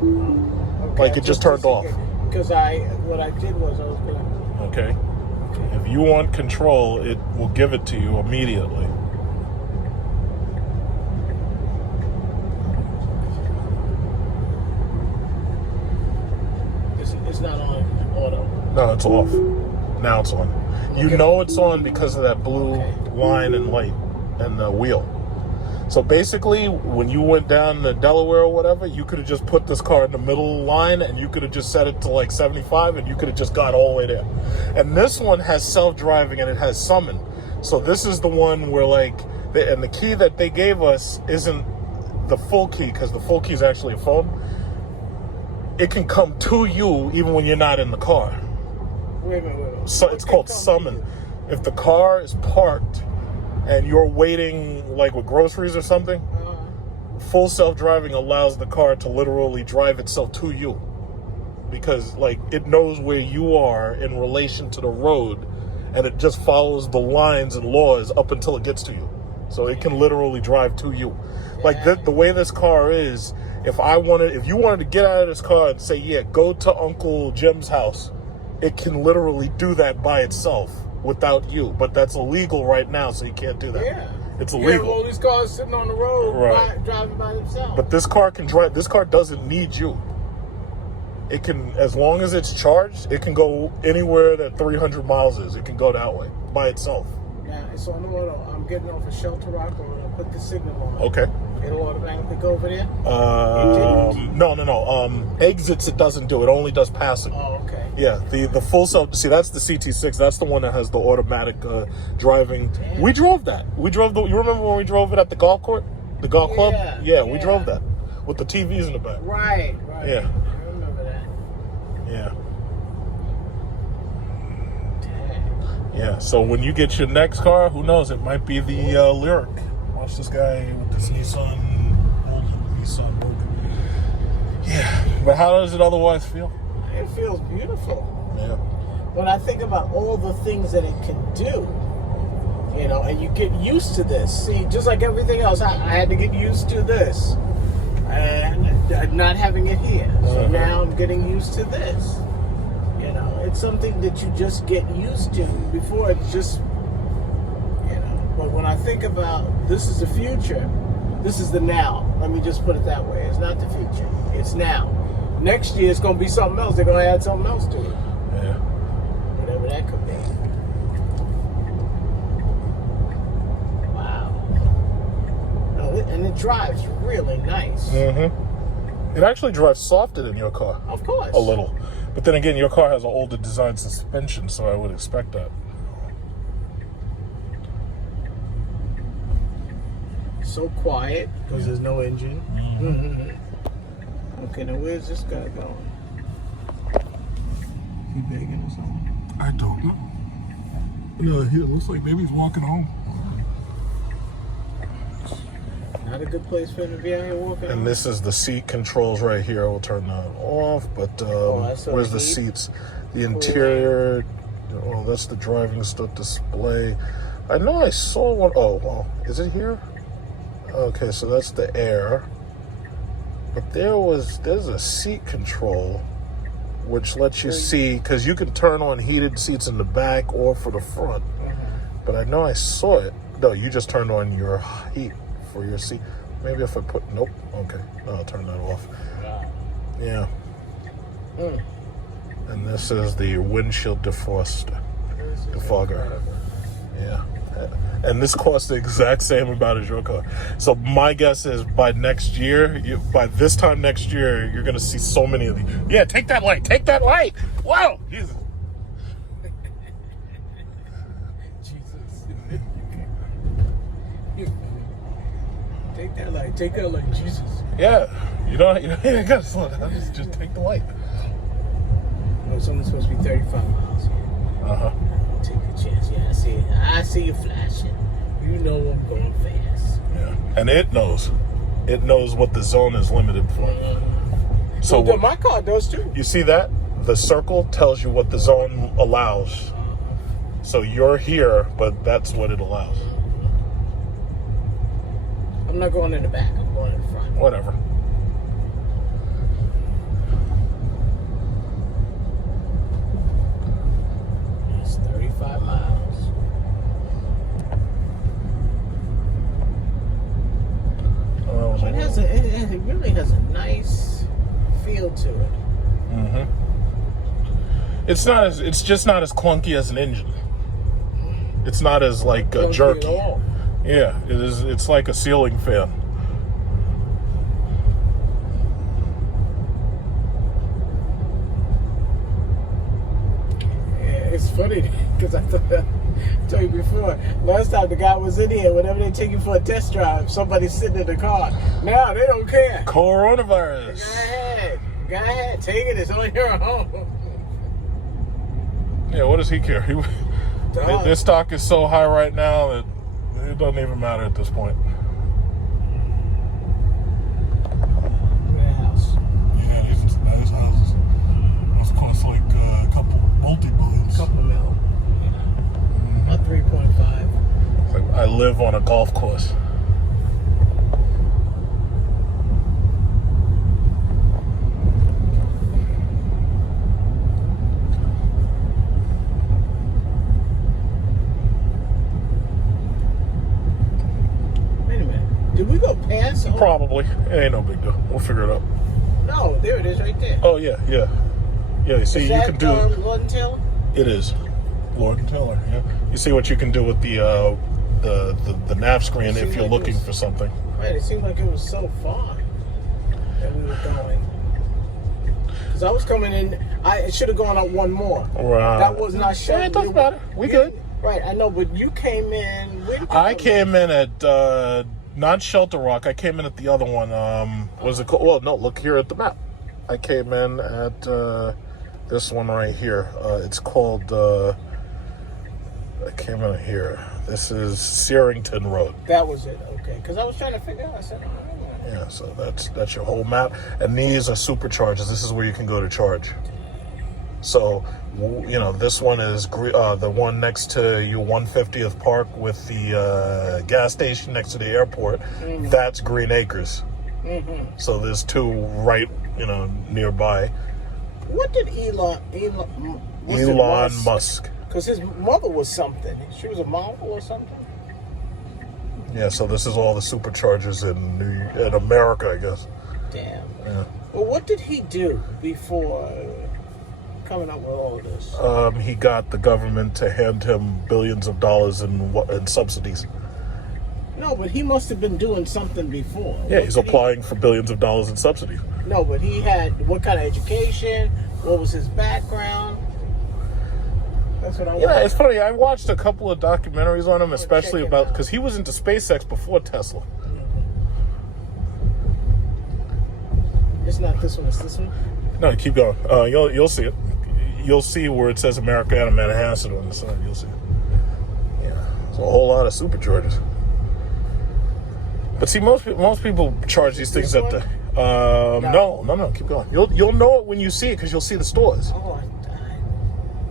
Okay, Like it just turned off. Because what I did was I was going to... Okay. If you want control, it will give it to you immediately. It's not on auto. No, it's off. Now it's on. You know it's on because of that blue line and light and the wheel. So basically, when you went down to Delaware or whatever, you could have just put this car in the middle line and you could have just set it to like 75 and you could have just got all the way there. And this one has self-driving and it has summon. So this is the one where and the key that they gave us isn't the full key because the full key is actually a phone. It can come to you even when you're not in the car. Wait a minute. So it's called summon. If the car is parked and you're waiting like with groceries or something, full self-driving allows the car to literally drive itself to you because it knows where you are in relation to the road and it just follows the lines and laws up until it gets to you. So it can literally drive to you. The way this car is, if you wanted to get out of this car and say, yeah, go to Uncle Jim's house, it can literally do that by itself without you. But that's illegal right now, so you can't do that. Yeah. It's illegal. Yeah, all these cars sitting on the road driving by themselves. But this car can drive. This car doesn't need you. It can, as long as it's charged, it can go anywhere that 300 miles is. It can go that way by itself. Yeah, it's on the auto. I'm getting off a Shelter Rock Road. I put the signal on. Okay. It'll automatically go over there? No. Exits, it doesn't do. It only does passing. Oh, okay. Yeah, the full self. See, that's the CT6. That's the one that has the automatic driving. Damn. We drove that. You remember when we drove it at the golf court, the golf club? Yeah, we drove that with the TVs in the back. Right. Yeah. I remember that. Yeah. Dang. Yeah. So when you get your next car, who knows? It might be the Lyric. Watch this guy with this old Nissan. Yeah. But how does it otherwise feel? It feels beautiful. Yeah. When I think about all the things that it can do, and you get used to this. See, just like everything else, I had to get used to this. And not having it here. So now I'm getting used to this. It's something that you just get used to. Before it's just, but when I think about this is the future, this is the now. Let me just put it that way. It's not the future. It's now. Next year it's going to be something else. They're going to add something else to it. Yeah. Whatever that could be. Wow. And it drives really nice. Mm-hmm. It actually drives softer than your car. Of course. A little. But then again, your car has an older design suspension, so I would expect that. So quiet because there's no engine. Mm-hmm. Okay, now where's this guy going? He begging or something? I don't know. No, it looks like maybe he's walking home. Not a good place for him to be out here walking. And this is the seat controls right here. We'll turn that off. But where's the seats? The interior. Well, that's the driving stuff display. I know I saw one. Oh, well, is it here? Okay, so that's the air. But there's a seat control which lets you see, because you can turn on heated seats in the back or for the front. But I know I saw it. No, you just turned on your heat for your seat. Maybe if I nope. Okay, I'll turn that off. Yeah. And this is the windshield defogger. Yeah. And this costs the exact same amount as your car. So my guess is by next year, by this time next year, you're going to see so many of these. Yeah, take that light. Take that light. Wow. Jesus. Take that light. Take that light. Jesus. Yeah. You don't got to slow down. Just take the light. No, it's only supposed to be 35 miles. Uh-huh. Take a chance. Yeah, I see it. I see you flashing. You know I'm going fast. Yeah. And it knows. It knows what the zone is limited for. So well, my car does too. You see that? The circle tells you what the zone allows. So you're here, but that's what it allows. I'm not going in the back. I'm going in the front. Whatever. It's 35 miles. It really has a nice feel to it. Mm-hmm. It's just not as clunky as an engine. It's not as like jerky. At all. Yeah, it is. It's like a ceiling fan. Yeah, it's funny because I told you before. Last time the guy was in here, whenever they take you for a test drive, somebody's sitting in the car. Now they don't care. Coronavirus. Go ahead, take it. It's on your home. Yeah, what does he care? Their stock is so high right now that it doesn't even matter at this point. House. Yeah, these are nice houses. Those cost like a couple multi-billions. Couple mil. Yeah. About 3.5. Like I live on a golf course. Did we go past? Probably. It ain't no big deal. We'll figure it out. No, there it is right there. Oh, yeah. You see, you can do... Lord and Taylor? It is. Lord and Taylor, yeah. You see what you can do with the nav screen if you're looking for something. Right, it seemed like it was so far that we were going. Because I was coming in... I should have gone up one more. Right. That was not showing. Yeah, it doesn't matter. We good. Right, I know, but you came in... I came in at... not Shelter Rock. I came in at the other one. Was it called? Well, no. Look here at the map. I came in at this one right here. It's called. I came in here. This is Searington Road. That was it. Okay, because I was trying to figure out. I said, oh, yeah. So that's your whole map, and these are superchargers. This is where you can go to charge. So, this one is the one next to your 150th Park with the gas station next to the airport. Mm-hmm. That's Green Acres. Mm-hmm. So there's two right, nearby. What did Elon Musk? Because his mother was something. She was a model or something. Yeah. So this is all the superchargers in America, I guess. Damn. Yeah. Well, what did he do before coming up with all of this? He got the government to hand him billions of dollars in subsidies. No, but he must have been doing something before. Yeah, he's applying for billions of dollars in subsidies. No, but he had what kind of education? What was his background? That's what I want. Yeah, it's funny. I watched a couple of documentaries on him, especially about because he was into SpaceX before Tesla. It's not this one. It's this one. No, keep going. You'll see it. You'll see where it says America and Manhattan on the side. You'll see it. Yeah, there's a whole lot of superchargers. But see, most people charge these things at the. No. Keep going. You'll know it when you see it because you'll see the stores. Oh, I died.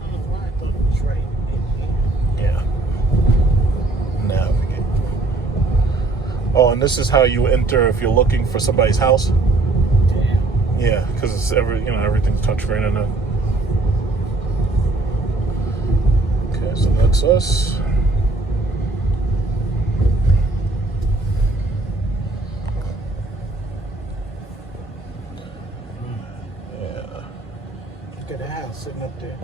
I don't know why I thought it was right. Yeah. Navigate. Oh, and this is how you enter if you're looking for somebody's house. Damn. Yeah, because it's everything's touchscreen in it. Okay, so that's us. guy sitting up there.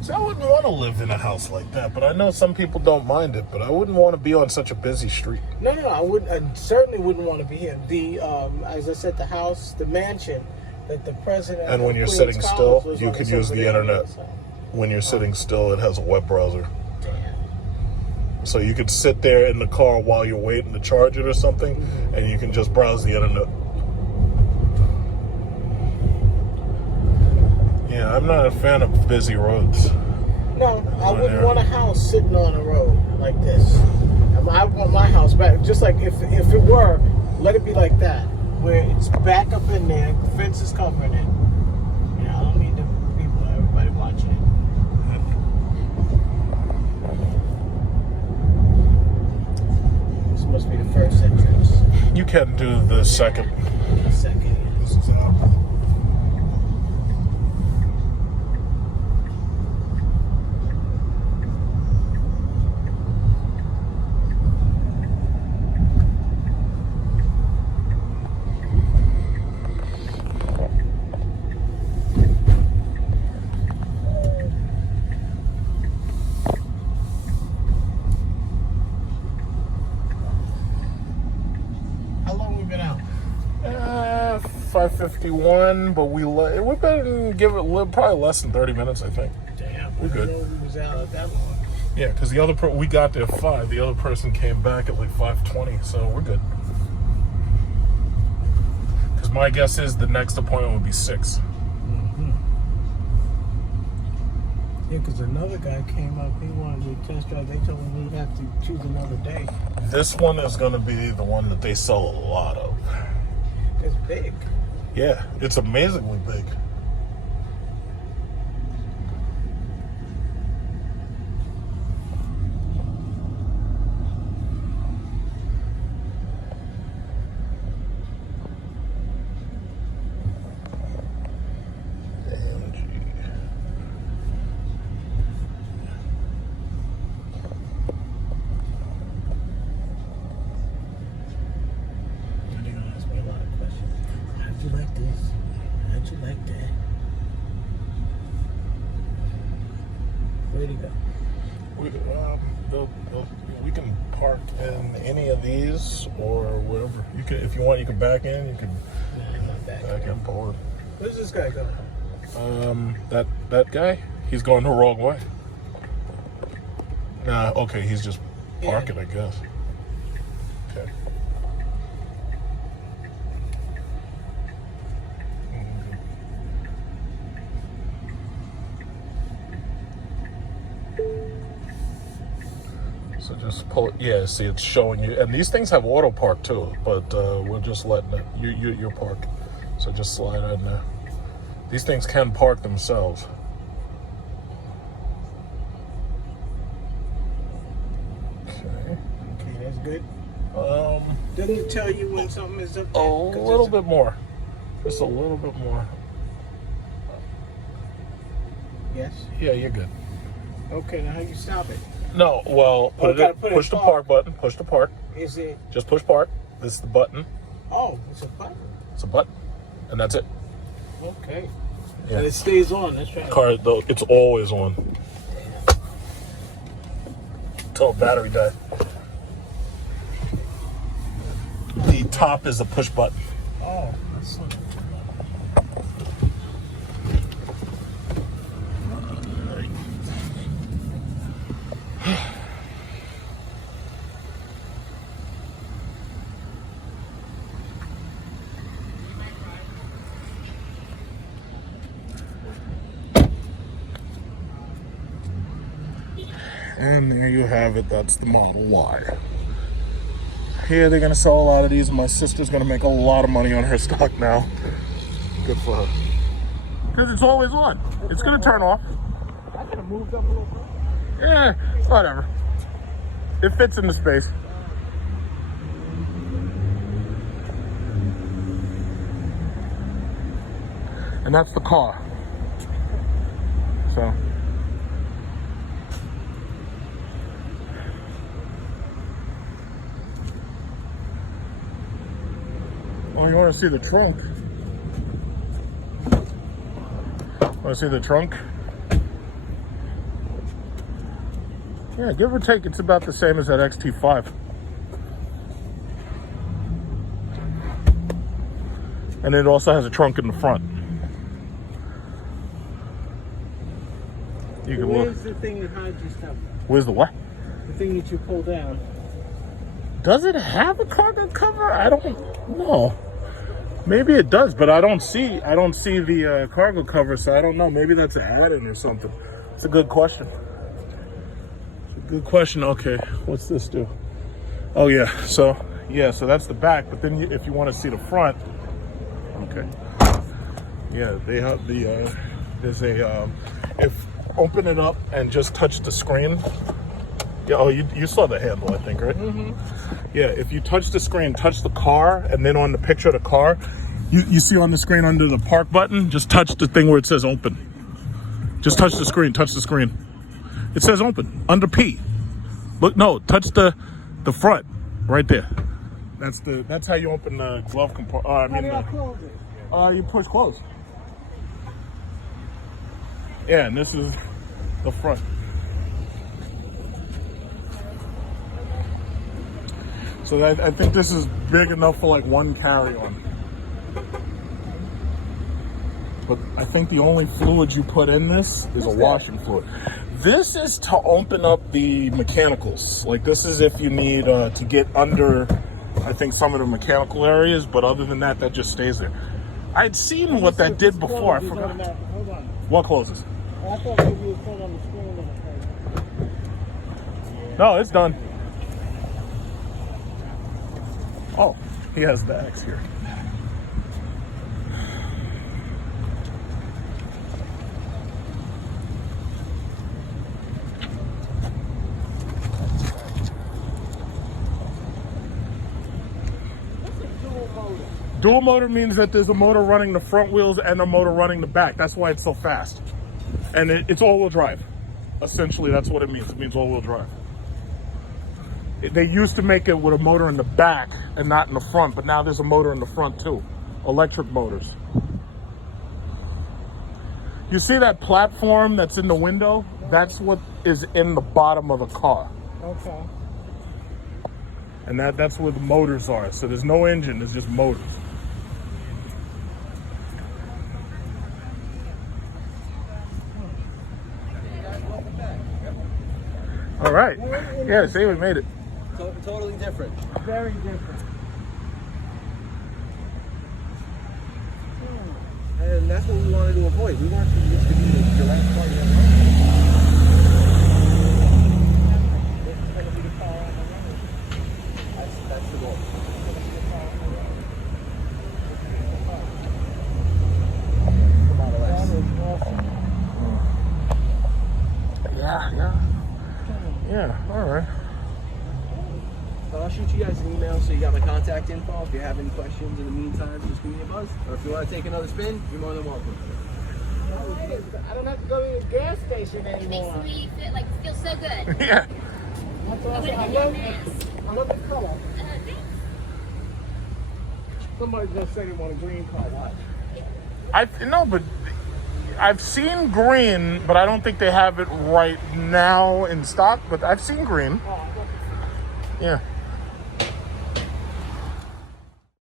So I wouldn't want to live in a house like that, but I know some people don't mind it, but I wouldn't want to be on such a busy street. No, I wouldn't. I certainly wouldn't want to be here. The as I said, the house, the mansion that the president. And when of you're Queens sitting College still, was you on could the use side the of internet. so. When you're sitting still, it has a web browser. Damn. So you could sit there in the car while you're waiting to charge it or something, and you can just browse the internet. Yeah, I'm not a fan of busy roads. No, I wouldn't want a house sitting on a road like this. I want my house back. Just like if it were, let it be like that, where it's back up in there, the fence is covering it. Yeah, I don't need the people, everybody watching it. This must be the first entrance. You can do the second. Second. This is out. How long we been out? 5:51, but we've been give it probably less than 30 minutes, I think. Damn, We're good. I didn't know we was out at that long. Yeah, because the other we got there at 5. The other person came back at like 5:20, so we're good. Because my guess is the next appointment would be 6. Yeah, because another guy came up, he wanted to test drive. They told him he'd have to choose another day. This one is going to be the one that they sell a lot of. It's big. Yeah, it's amazingly big. They're gonna ask me a lot of questions. How'd you like this? How'd you like that? Where'd he go? We can park in any of these or wherever. You can, if you want, you can back in. You can back in forward. Where's this guy going? That guy, he's going the wrong way. Nah, okay, he's just parking, I guess. Okay. So just pull it. Yeah, see, it's showing you. And these things have auto park too, but we're just letting it. You're parked. So just slide in there. These things can park themselves. Okay. Okay, that's good. Um, Doesn't it tell you when something is up there? a little bit more. Just a little bit more. Yes. Yeah, you're good. Okay, now how you stop it? No, well, push the park button. Push the park. Is it? Just push park. This is the button. Oh, it's a button. It's a button, and that's it. Okay. Yeah. And it stays on. That's right. Car, though, it's always on. Till battery died. The top is the push button. Oh, that's so. And there you have it. That's the Model Y. Here they're gonna sell a lot of these. My sister's gonna make a lot of money on her stock now. Good for her. Because it's always on. It's gonna turn off. I could have moved up a little further. Yeah, whatever. It fits in the space. And that's the car. So. Oh, you want to see the trunk? Want to see the trunk? Yeah, give or take, it's about the same as that XT5. And it also has a trunk in the front. You can look. Where's the thing that hides your stuff? Where's the what? The thing that you pull down. Does it have a cargo cover? I don't know. Maybe it does, but I don't see the cargo cover, so I don't know. Maybe that's an add-in or something. It's a good question. Good question. Okay, what's this do? Oh yeah, so that's the back. But then if you want to see the front, okay, yeah, they have the there's a if open it up and just touch the screen. Yeah, oh, you saw the handle, I think, right? Mm-hmm. Yeah, if you touch the screen, touch the car, and then on the picture of the car, you see on the screen under the park button, just touch the thing where it says open. Just touch the screen. Touch the screen. It says open under P. Look, no, touch the front right there. That's how you open the glove compartment. How do I close it? You push close. Yeah, and this is the front. So I think this is big enough for like one carry-on. But I think the only fluid you put in this is a washing fluid. This is to open up the mechanicals. Like this is if you need to get under, I think, some of the mechanical areas. But other than that, that just stays there. I'd seen what that did before. I forgot. Hold on. What closes? I thought maybe you would put it on the screen. No, it's done. Oh, he has the X here. Dual motor means that there's a motor running the front wheels and a motor running the back. That's why it's so fast. And it's all-wheel drive. Essentially, that's what it means. It means all-wheel drive. They used to make it with a motor in the back and not in the front, but now there's a motor in the front too. Electric motors. You see that platform that's in the window? That's what is in the bottom of the car. Okay. And that's where the motors are. So there's no engine, there's just motors. All right. Yeah, see, we made it. Totally different. Very different. And that's what we wanted to avoid. We wanted this to be the direct part of the road. That's the goal. The Model S. Yeah, all right. So I'll shoot you guys an email so you got my contact info. If you have any questions in the meantime, just give me a buzz. Or if you want to take another spin, you're more than welcome. I don't have to go to the gas station anymore. Makes me feel so good. Yeah. That's awesome. I love the color. Somebody's gonna say they want a green car. Watch. But I've seen green, but I don't think they have it right now in stock. But I've seen green. Yeah.